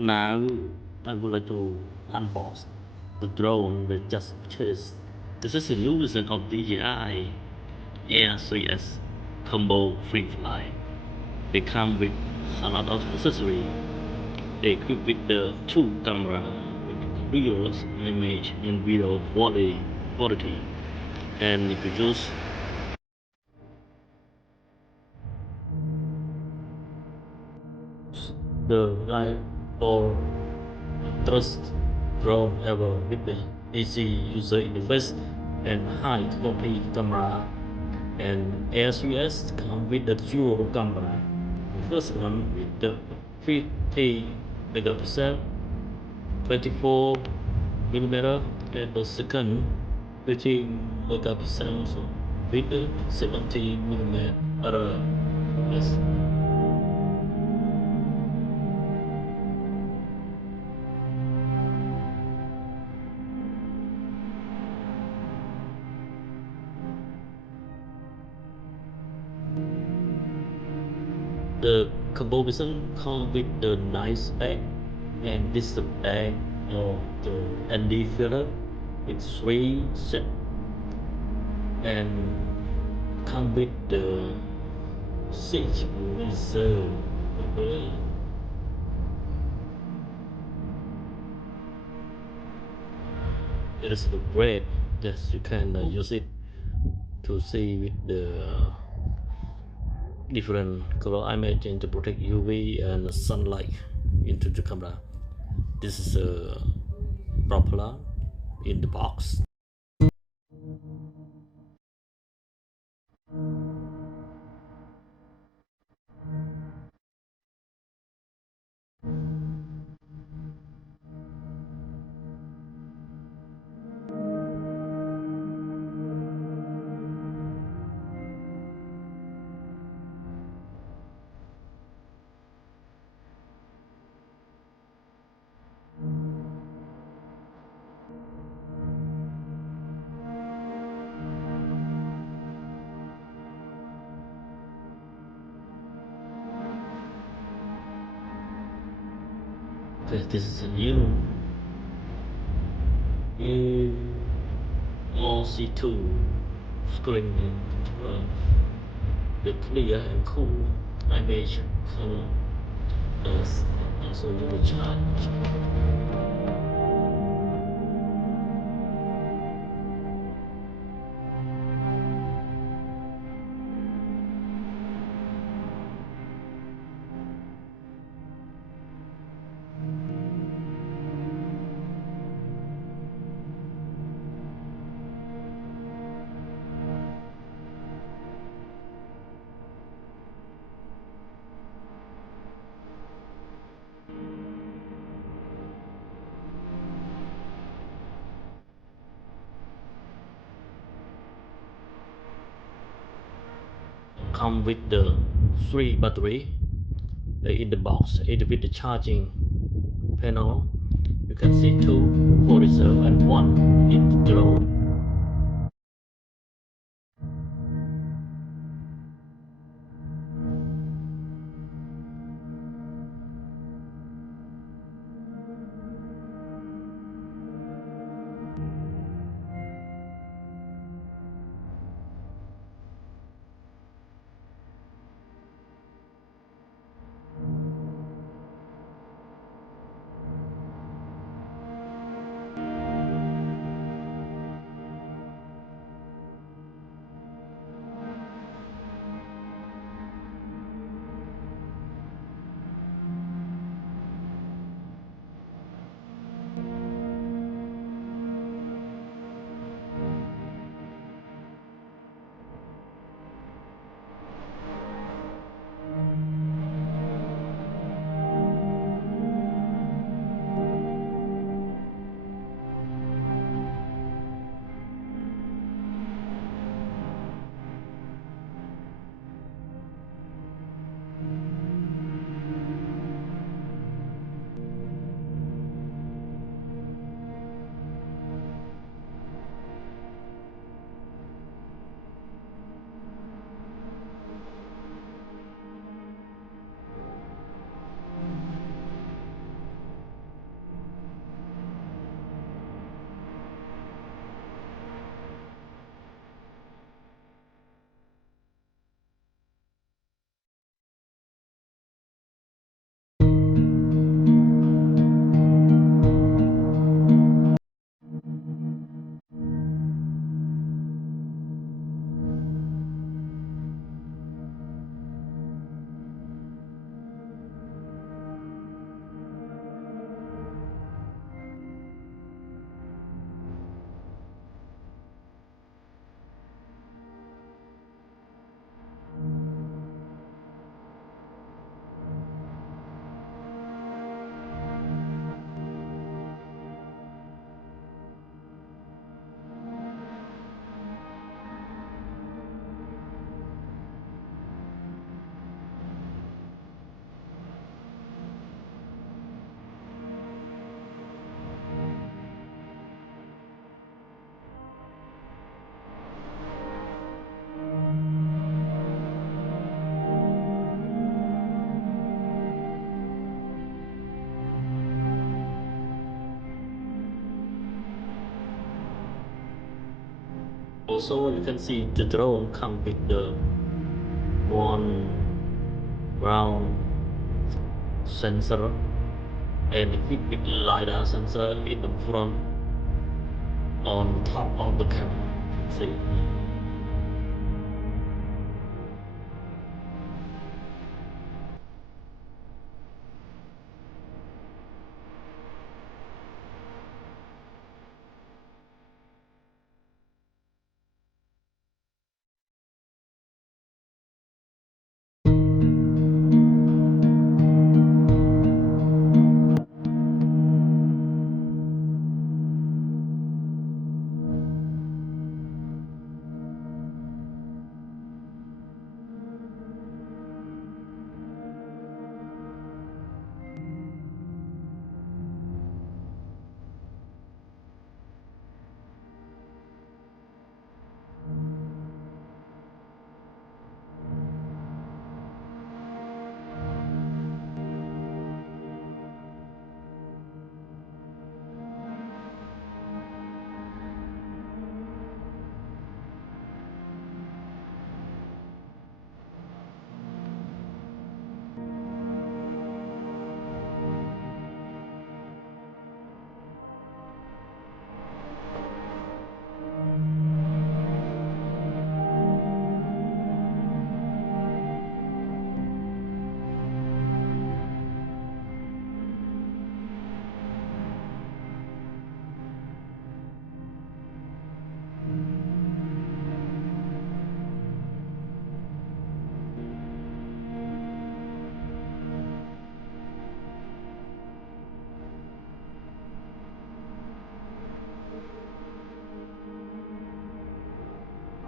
Now I would like to unbox the drone we just purchased. This is a new version of DJI Air 3S Combo Free Fly. They come with a lot of accessories. They equipped with the two camera with real image and video quality. And if you use the guide for trust drone ever with the easy user interface and high quality camera, and ASUS come with the dual camera. The first one with the 50 megapixel 24 millimeter, and the second 50 megapixel with the 70 millimeter. Yes. The composition comes with the nice bag, and this is the bag of the ND filler with 3 set, and come with the seat reserve. It is great that you can use it to see with the different color image and to protect UV and sunlight into the camera. This is a propeller in the box. Okay, this is a new OC2 screen, the clear and cool image color is also recharge. Come with the 3 battery in the box. It with the charging panel. You can see 2 for reserve and 1 in the drone. Also, you can see the drone come with the one ground sensor and a big LiDAR sensor in the front on top of the camera. See,